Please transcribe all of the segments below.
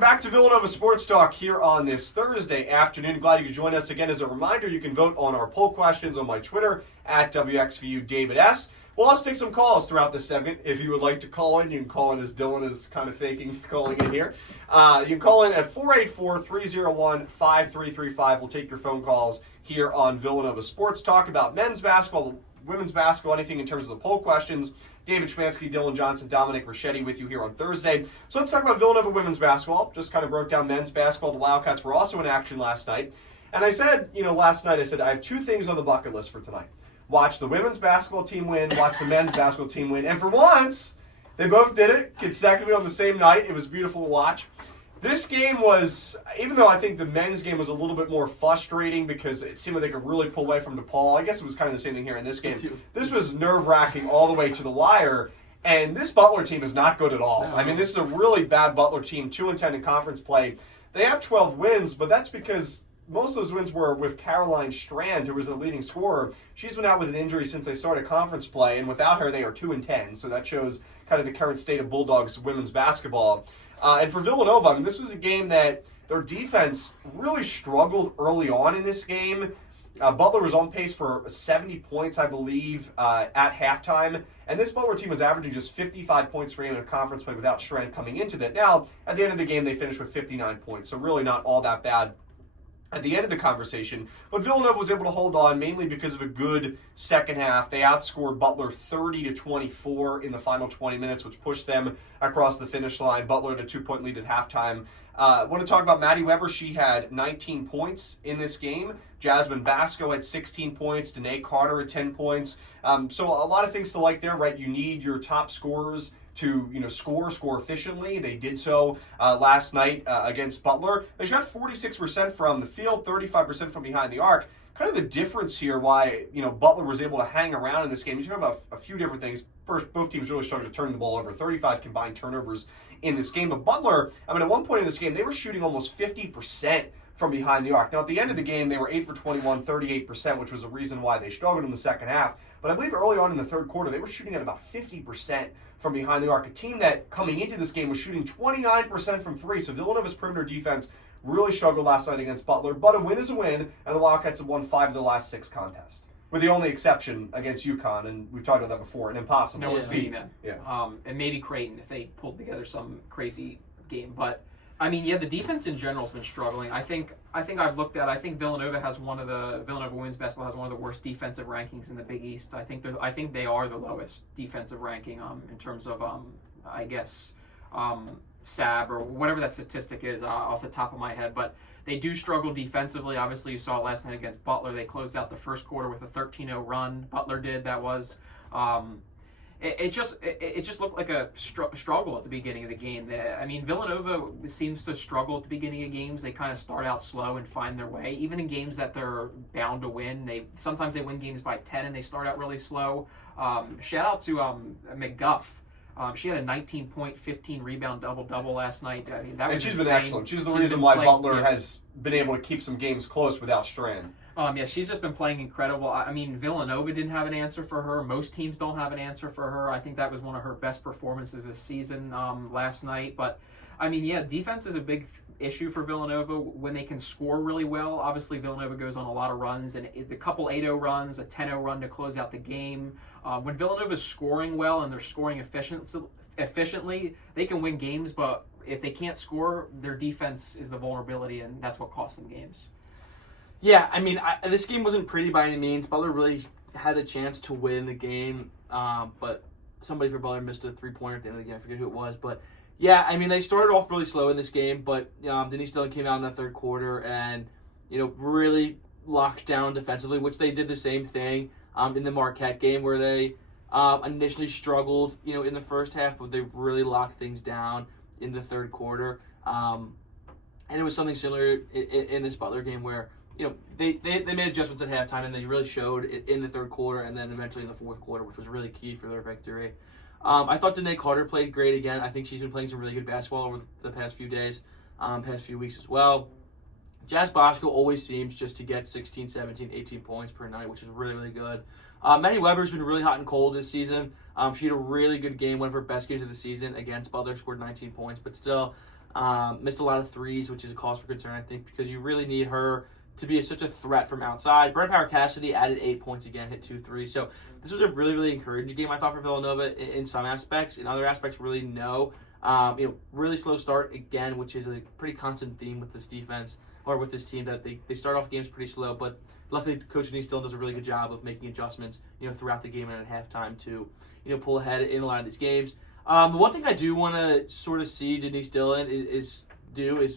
Welcome back to Villanova Sports Talk here on this Thursday afternoon. Glad you could join us again. As a reminder, you can vote on our poll questions on my Twitter at WXVU David S. Well, let's take some calls throughout this segment. If you would like to call in, you can call in as Dylan is kind of faking calling in here. You can call in at 484-301-5335. We'll take your phone calls here on Villanova Sports Talk about men's basketball, women's basketball, anything in terms of the poll questions. David Szczepanski, Dylan Johnson, Dominic, Richetti with you here on Thursday. So let's talk about Villanova women's basketball. Just kind of broke down men's basketball. The Wildcats were also in action last night. And I said, last night I said I have two things on the bucket list for tonight. Watch the women's basketball team win, watch the men's basketball team win. And for once, they both did it consecutively on the same night. It was beautiful to watch. This game was, even though I think the men's game was a little bit more frustrating because it seemed like they could really pull away from DePaul. I guess it was kind of the same thing here in this game. This was nerve-wracking all the way to the wire. And this Butler team is not good at all. No. I mean, this is a really bad Butler team, 2-10 in conference play. They have 12 wins, but that's because most of those wins were with Caroline Strand, who was the leading scorer. She's been out with an injury since they started conference play, and without her, they are 2-10. So that shows kind of the current state of Bulldogs women's basketball. And for Villanova, I mean, this was a game that their defense really struggled early on in this game. Butler was on pace for 70 points, I believe, at halftime. And this Butler team was averaging just 55 points per game in conference play without Strand coming into that. Now, at the end of the game, they finished with 59 points, so really not all that bad at the end of the conversation. But Villanova was able to hold on mainly because of a good second half. They outscored Butler 30-24 in the final 20 minutes, which pushed them across the finish line. Butler had a 2-point lead at halftime. I want to talk about Maddie Weber. She had 19 points in this game. Jasmine Basco had 16 points. Danae Carter had 10 points. So a lot of things to like there, right? You need your top scorers to score efficiently. They did so last night against Butler. They shot 46% from the field, 35% from behind the arc. Kind of the difference here why Butler was able to hang around in this game. You talk about a few different things. First, both teams really struggled to turn the ball over. 35 combined turnovers in this game. But Butler, at one point in this game, they were shooting almost 50% from behind the arc. Now, at the end of the game, they were 8 for 21, 38%, which was a reason why they struggled in the second half. But I believe early on in the third quarter, they were shooting at about 50% from behind the arc. A team that, coming into this game, was shooting 29% from three. So Villanova's perimeter defense really struggled last night against Butler. But a win is a win, and the Wildcats have won 5 of the last 6 contests, with the only exception against UConn, and we've talked about that before, an impossible. No one's beating them. Yeah. And maybe Creighton if they pulled together some crazy game. But, the defense in general has been struggling. I think Villanova women's basketball has one of the worst defensive rankings in the Big East. I think they are the lowest defensive ranking in terms of SAB or whatever that statistic is off the top of my head. But they do struggle defensively. Obviously, you saw last night against Butler. They closed out the first quarter with a 13-0 run. Butler did. That was. It just looked like a struggle at the beginning of the game. Villanova seems to struggle at the beginning of games. They kind of start out slow and find their way. Even in games that they're bound to win, sometimes they win games by 10 and they start out really slow. Shout out to McGuff. She had a 19-point, 15-rebound double-double last night. And she's been excellent. She's the reason why Butler has been able to keep some games close without Strand. She's just been playing incredible. Villanova didn't have an answer for her. Most teams don't have an answer for her. I think that was one of her best performances this season last night. But, defense is a big issue for Villanova when they can score really well. Obviously, Villanova goes on a lot of runs, and a couple 8-0 runs, a 10-0 run to close out the game. When Villanova's scoring well and they're scoring efficiently, they can win games, but if they can't score, their defense is the vulnerability, and that's what costs them games. Yeah, this game wasn't pretty by any means. Butler really had a chance to win the game, but somebody for Butler missed a three-pointer at the end of the game. I forget who it was, but yeah, they started off really slow in this game, but Denise Dillon came out in the third quarter and really locked down defensively, which they did the same thing in the Marquette game where they initially struggled, in the first half, but they really locked things down in the third quarter. And it was something similar in this Butler game where they made adjustments at halftime, and they really showed it in the third quarter and then eventually in the fourth quarter, which was really key for their victory. I thought Danae Carter played great again. I think she's been playing some really good basketball over the past few days, past few weeks as well. Jazz Bosco always seems just to get 16, 17, 18 points per night, which is really, really good. Maddie Weber's been really hot and cold this season. She had a really good game, one of her best games of the season against Butler, scored 19 points, but still, Missed a lot of threes, which is a cause for concern, I think, because you really need her to be such a threat from outside. Brent Power Cassidy added 8 points again, hit 2 threes. So this was a really, really encouraging game, I thought, for Villanova in some aspects. In other aspects, really no. Really slow start again, which is a pretty constant theme with this defense, or with this team, that they start off games pretty slow, but luckily Coach Denise Dillon does a really good job of making adjustments, throughout the game and at halftime to, pull ahead in a lot of these games. The one thing I do want to sort of see Denise Dillon is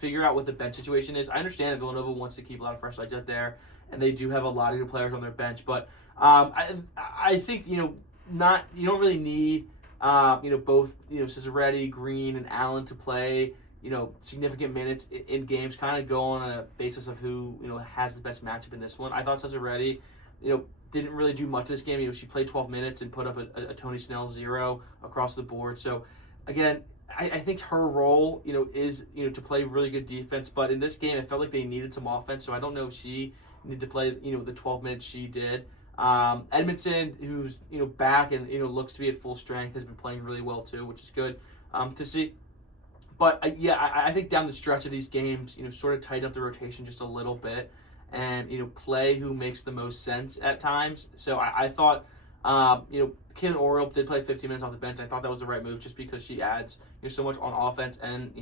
figure out what the bench situation is. I understand that Villanova wants to keep a lot of fresh legs out there, and they do have a lot of good players on their bench, but I think you don't really need both Ciceretti, Green, and Allen to play significant minutes in games. Kind of go on a basis of who has the best matchup in this one. I thought Ciceretti didn't really do much this game. She played 12 minutes and put up a Tony Snell 0 across the board. So again, I think her role, is, to play really good defense. But in this game, it felt like they needed some offense. So I don't know if she needed to play, the 12 minutes she did. Edmondson, who's, back and, looks to be at full strength, has been playing really well too, which is good to see. But I think down the stretch of these games, sort of tighten up the rotation just a little bit and, play who makes the most sense at times. So I thought, Kayla Oriole did play 15 minutes off the bench. I thought that was the right move just because she adds so much on offense and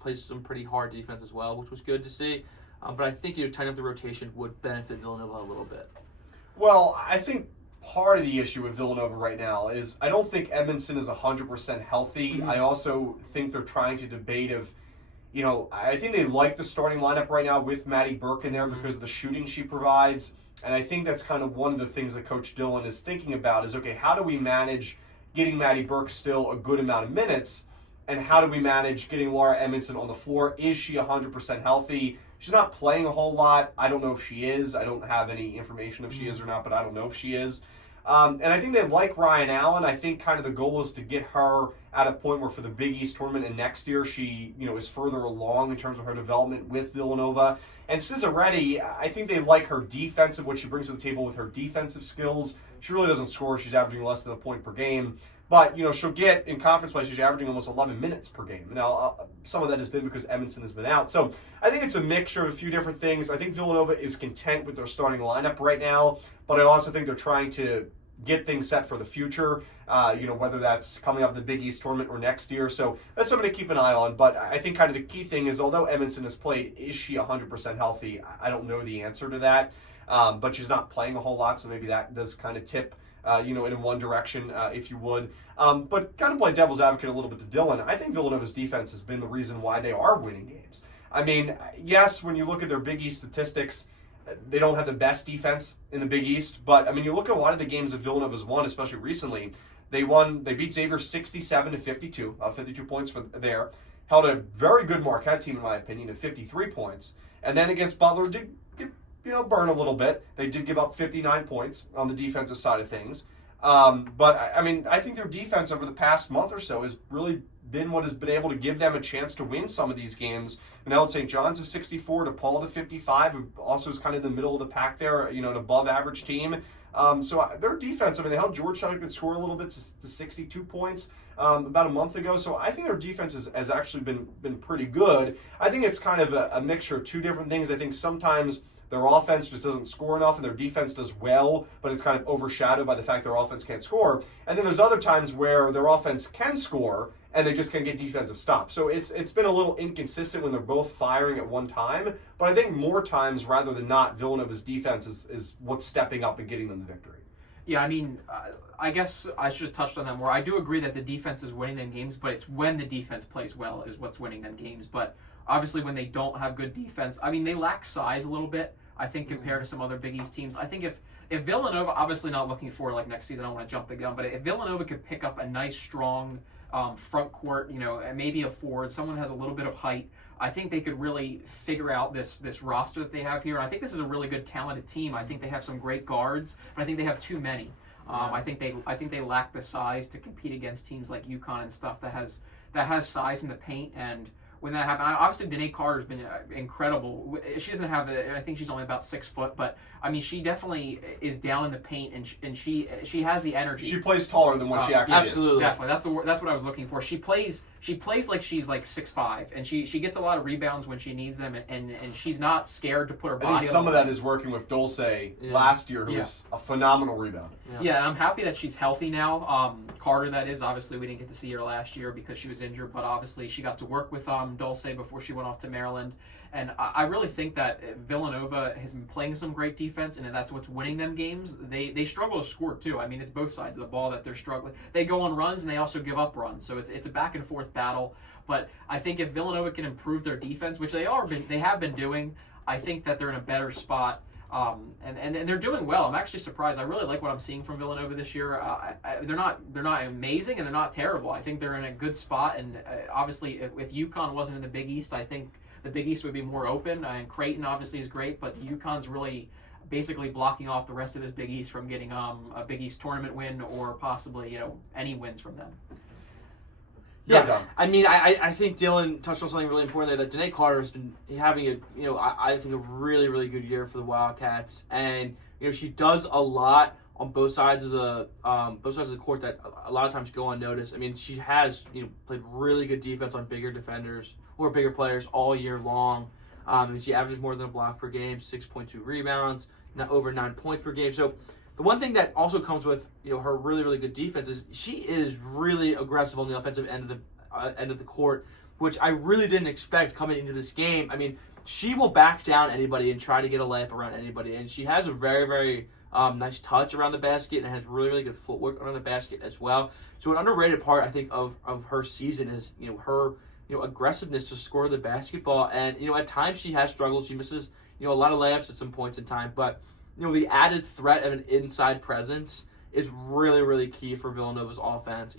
plays some pretty hard defense as well, which was good to see. But I think tighten up the rotation would benefit Villanova a little bit. Well, I think part of the issue with Villanova right now is I don't think Edmondson is 100% healthy. Mm-hmm. I also think they're trying to debate of, I think they like the starting lineup right now with Maddie Burke in there because of the shooting she provides. And I think that's kind of one of the things that Coach Dillon is thinking about is, okay, how do we manage getting Maddie Burke still a good amount of minutes? And how do we manage getting Laura Edmondson on the floor? Is she 100% healthy? She's not playing a whole lot. I don't know if she is. I don't have any information if she is or not, but I don't know if she is. And I think they like Ryan Allen. I think kind of the goal is to get her at a point where for the Big East tournament and next year she, is further along in terms of her development with Villanova. And Ciceretti, I think they like her defensive, what she brings to the table with her defensive skills. She really doesn't score. She's averaging less than a point per game. But, she'll get, in conference play, she's averaging almost 11 minutes per game. Now, some of that has been because Edmondson has been out. So I think it's a mixture of a few different things. I think Villanova is content with their starting lineup right now, but I also think they're trying to get things set for the future, whether that's coming up in the Big East tournament or next year. So that's something to keep an eye on. But I think kind of the key thing is, although Edmondson has played, is she 100% healthy? I don't know the answer to that. But she's not playing a whole lot, so maybe that does kind of tip in one direction, if you would. But kind of play devil's advocate a little bit to Dillon. I think Villanova's defense has been the reason why they are winning games. I mean, yes, when you look at their Big East statistics, they don't have the best defense in the Big East. But, I mean, you look at a lot of the games that Villanova's won, especially recently, they beat Xavier 67-52, 52 points for there. Held a very good Marquette team, in my opinion, at 53 points. And then against Butler, did burn a little bit. They did give up 59 points on the defensive side of things. But, I mean, I think their defense over the past month or so has really been what has been able to give them a chance to win some of these games. Now, St. John's is 64, DePaul to 55, who also is kind of in the middle of the pack there, an above-average team. So their defense, I mean, they held Georgetown could score a little bit to 62 points about a month ago. So I think their defense has actually been pretty good. I think it's kind of a mixture of two different things. I think sometimes their offense just doesn't score enough, and their defense does well, but it's kind of overshadowed by the fact their offense can't score. And then there's other times where their offense can score, and they just can't get defensive stops. So it's been a little inconsistent when they're both firing at one time. But I think more times, rather than not, Villanova's defense is what's stepping up and getting them the victory. Yeah, I mean, I guess I should have touched on that more. I do agree that the defense is winning them games, but it's when the defense plays well is what's winning them games. But obviously when they don't have good defense, I mean, they lack size a little bit, I think, compared to some other Big East teams. I think if Villanova, obviously not looking for like next season, I don't want to jump the gun, but if Villanova could pick up a nice, strong front court, and maybe a forward, someone has a little bit of height, I think they could really figure out this roster that they have here. And I think this is a really good, talented team. I think they have some great guards, but I think they have too many. I think they lack the size to compete against teams like UConn and stuff that has size in the paint and when that happened. Obviously, Danae Carter's been incredible. She doesn't have I think she's only about 6 foot, but I mean, she definitely is down in the paint, and she has the energy. She plays taller than what she actually absolutely. is. Definitely, that's what I was looking for. She plays like she's like 6'5", and she gets a lot of rebounds when she needs them, and she's not scared to put her body. I think some of that is working with Dulce last year, who was a phenomenal rebounder. Yeah, and I'm happy that she's healthy now. Carter, that is. Obviously, we didn't get to see her last year because she was injured, but obviously she got to work with Dulce before she went off to Maryland. And I really think that Villanova has been playing some great defense, and that's what's winning them games. They struggle to score, too. I mean, it's both sides of the ball that they're struggling. They go on runs, and they also give up runs. So it's a back-and-forth battle. But I think if Villanova can improve their defense, which they have been doing, I think that they're in a better spot. And they're doing well. I'm actually surprised. I really like what I'm seeing from Villanova this year. They're not amazing, and they're not terrible. I think they're in a good spot. And obviously, if UConn wasn't in the Big East, I think the Big East would be more open. And Creighton obviously is great, but UConn's really basically blocking off the rest of this Big East from getting a Big East tournament win or possibly any wins from them. Yeah, I mean, I think Dylan touched on something really important there. That Danae Carter has been having I think a really, really good year for the Wildcats, and she does a lot on both sides of the court that a lot of times go unnoticed. I mean, she has played really good defense on bigger defenders or bigger players all year long. She averages more than a block per game, 6.2 rebounds, over 9 points per game. So the one thing that also comes with her really, really good defense is she is really aggressive on the offensive end of the court, which I really didn't expect coming into this game. I mean, she will back down anybody and try to get a layup around anybody, and she has a very, very nice touch around the basket and has really, really good footwork around the basket as well. So an underrated part, I think, of her season is her aggressiveness to score the basketball, and at times she has struggled. She misses a lot of layups at some points in time, but the added threat of an inside presence is really, really key for Villanova's offense.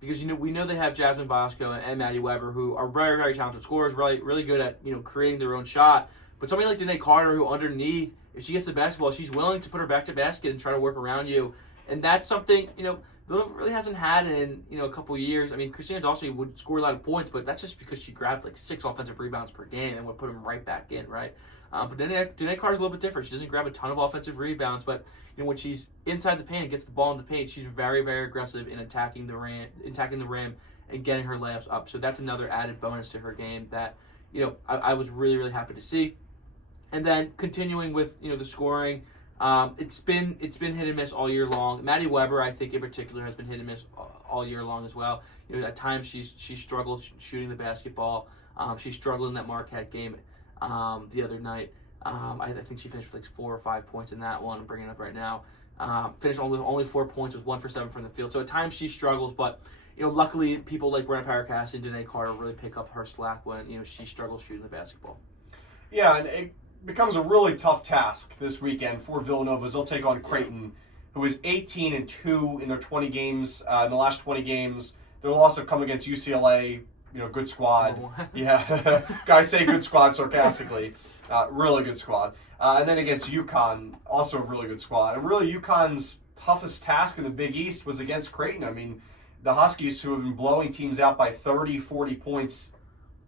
Because we know they have Jasmine Bosco and Maddie Weber, who are very, very talented scorers, really, really good at creating their own shot. But somebody like Danae Carter, who underneath, if she gets the basketball, she's willing to put her back to basket and try to work around you, and that's something Villanova really hasn't had in a couple of years. I mean, Christina Dawson would score a lot of points, but that's just because she grabbed like 6 offensive rebounds per game and would put them right back in, right? But Danae Carter's a little bit different. She doesn't grab a ton of offensive rebounds, but when she's inside the paint and gets the ball in the paint, she's very, very aggressive in attacking the rim and getting her layups up. So that's another added bonus to her game that I was really, really happy to see. And then continuing with the scoring, it's been hit and miss all year long. Maddie Weber, I think in particular, has been hit and miss all year long as well. At times she struggled shooting the basketball. She struggled in that Marquette game the other night. I think she finished with like 4 or 5 points in that one. I'm bringing it up right now. Finished with only 4 points, was 1 for 7 from the field. So at times she struggles, but luckily people like Brenna Paracassi and Danae Carter really pick up her slack when she struggles shooting the basketball. Yeah, and it becomes a really tough task this weekend for Villanova as they'll take on Creighton, who is 18-2 in their 20 games. In the last 20 games, their loss have come against UCLA. Good squad. Yeah, guys say good squad sarcastically. Really good squad. And then against UConn, also a really good squad. And really, UConn's toughest task in the Big East was against Creighton. I mean, the Huskies, who have been blowing teams out by 30, 40 points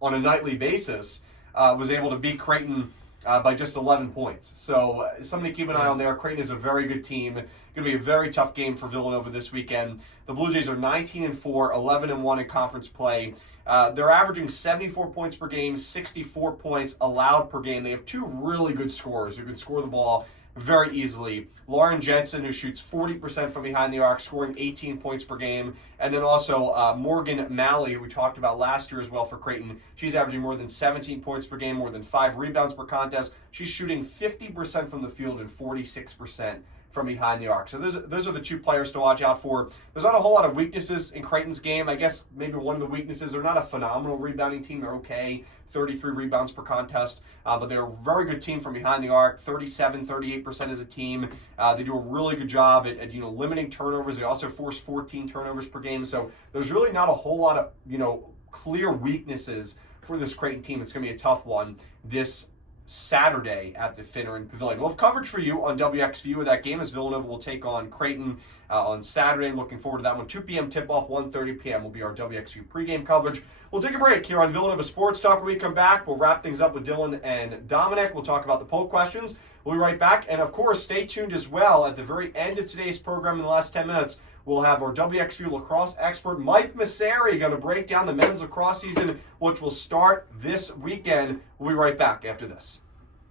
on a nightly basis, was able to beat Creighton by just 11 points. So something to keep an eye on there. Creighton is a very good team. Going to be a very tough game for Villanova this weekend. The Blue Jays are 19-4, 11-1 in conference play. They're averaging 74 points per game, 64 points allowed per game. They have 2 really good scorers who can score the ball very easily. Lauren Jensen, who shoots 40% from behind the arc, scoring 18 points per game. And then also Morgan Malley, who we talked about last year as well for Creighton. She's averaging more than 17 points per game, more than 5 rebounds per contest. She's shooting 50% from the field and 46% from behind the arc. So those are the 2 players to watch out for. There's not a whole lot of weaknesses in Creighton's game. I guess maybe one of the weaknesses, they're not a phenomenal rebounding team. They're okay, 33 rebounds per contest. But they're a very good team from behind the arc, 37, 38% as a team. They do a really good job at limiting turnovers. They also force 14 turnovers per game. So there's really not a whole lot of, clear weaknesses for this Creighton team. It's going to be a tough one this Saturday at the Finneran Pavilion. We'll have coverage for you on WXVU of that game as Villanova will take on Creighton on Saturday. Looking forward to that one. 2 p.m. tip-off, 1:30 p.m. will be our WXVU pregame coverage. We'll take a break here on Villanova Sports Talk. When we come back, we'll wrap things up with Dylan and Dominic. We'll talk about the poll questions. We'll be right back. And, of course, stay tuned as well. At the very end of today's program in the last 10 minutes, we'll have our WXVU lacrosse expert, Mike Masseri, going to break down the men's lacrosse season, which will start this weekend. We'll be right back after this.